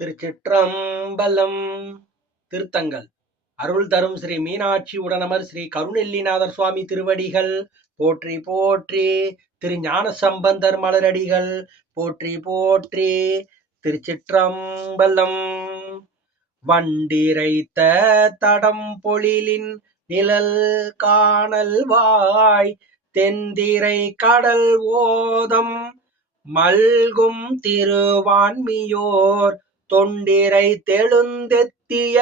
திருச்சிற்றம்பலம். திருத்தங்கள் அருள் தரும் ஸ்ரீ மீனாட்சி உடனமர் ஸ்ரீ கருணெல்லிநாதர் சுவாமி திருவடிகள் போற்றி போற்றி. திரு ஞான சம்பந்தர் மலரடிகள் போற்றி போற்றி. திருச்சிற்றம்பலம். வண்டிரைத்த தடம் பொழிலின் நிழல் காணல் வாய் தென்திரை கடல் ஓதம் மல்கும் திருவான்மியோர் தொண்டிரை தெழுந்தெத்திய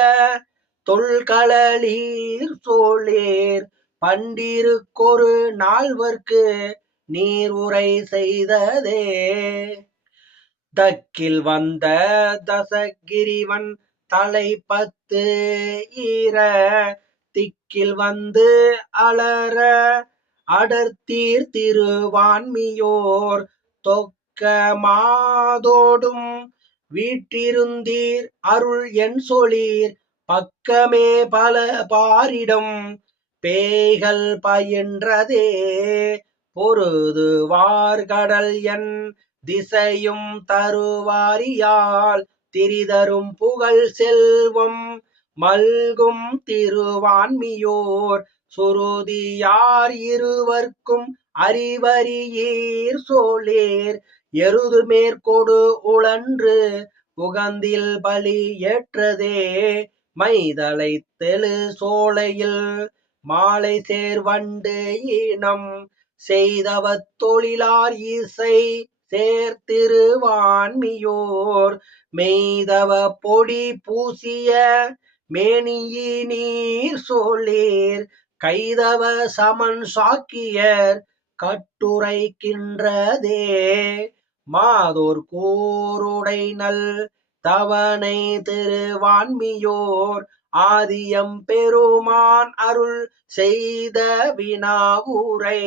தொல்களீர் சோழேர் பண்டிருக்கொரு நால்வர்க்கு நீர் உரை செய்ததே. தக்கில் வந்த தசகிரிவன் தலைப்பத்து ஈர திக்கில் வந்து அலர அடர்த்தீர் திருவான்மியோர் தொக்க மாதோடும் வீற்றிருந்தீர் அருள் என் சொலீர் பக்கமே பல பாரிடம் பேய்கள் பயின்றதே. பொருதுவார்கடல் என் திசையும் தருவாரியால் திரிதரும் புகழ் செல்வம் மல்கும் திருவான்மியோர் சுருதியார் இருவர்க்கும் அறிவறியீர் சோழேர் எருது மேற்கொடு உழன்று உகந்தில் பலி ஏற்றதே. மைதலை தெழு சோலையில் மாலை சேர்வண்டு ஈனம் செய்தவத் தொழிலார் இசை சேர்த்திருவான்மியோர் மெய்தவ பொடி பூசிய மேனியினீர் சோழீர் கைதவ சமன் சாக்கியர் கட்டுரைக்கின்றதே. மாதோர் கூருடை நல் தவனை திருவான்மியோர் ஆதியம் பெருமான் அருள் செய்த வினாவுரை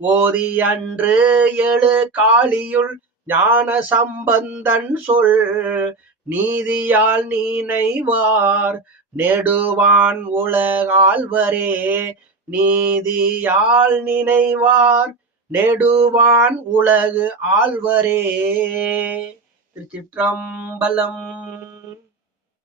ஓதி அன்று எழு காளியுள் ஞான சம்பந்தன் சொல் நீதியால் நினைவார் நெடுவான் உலகாள்வரே. நீதியால் நினைவார் நெடுவான் உலகு ஆள்வரே. திருச்சிற்றம்பலம்.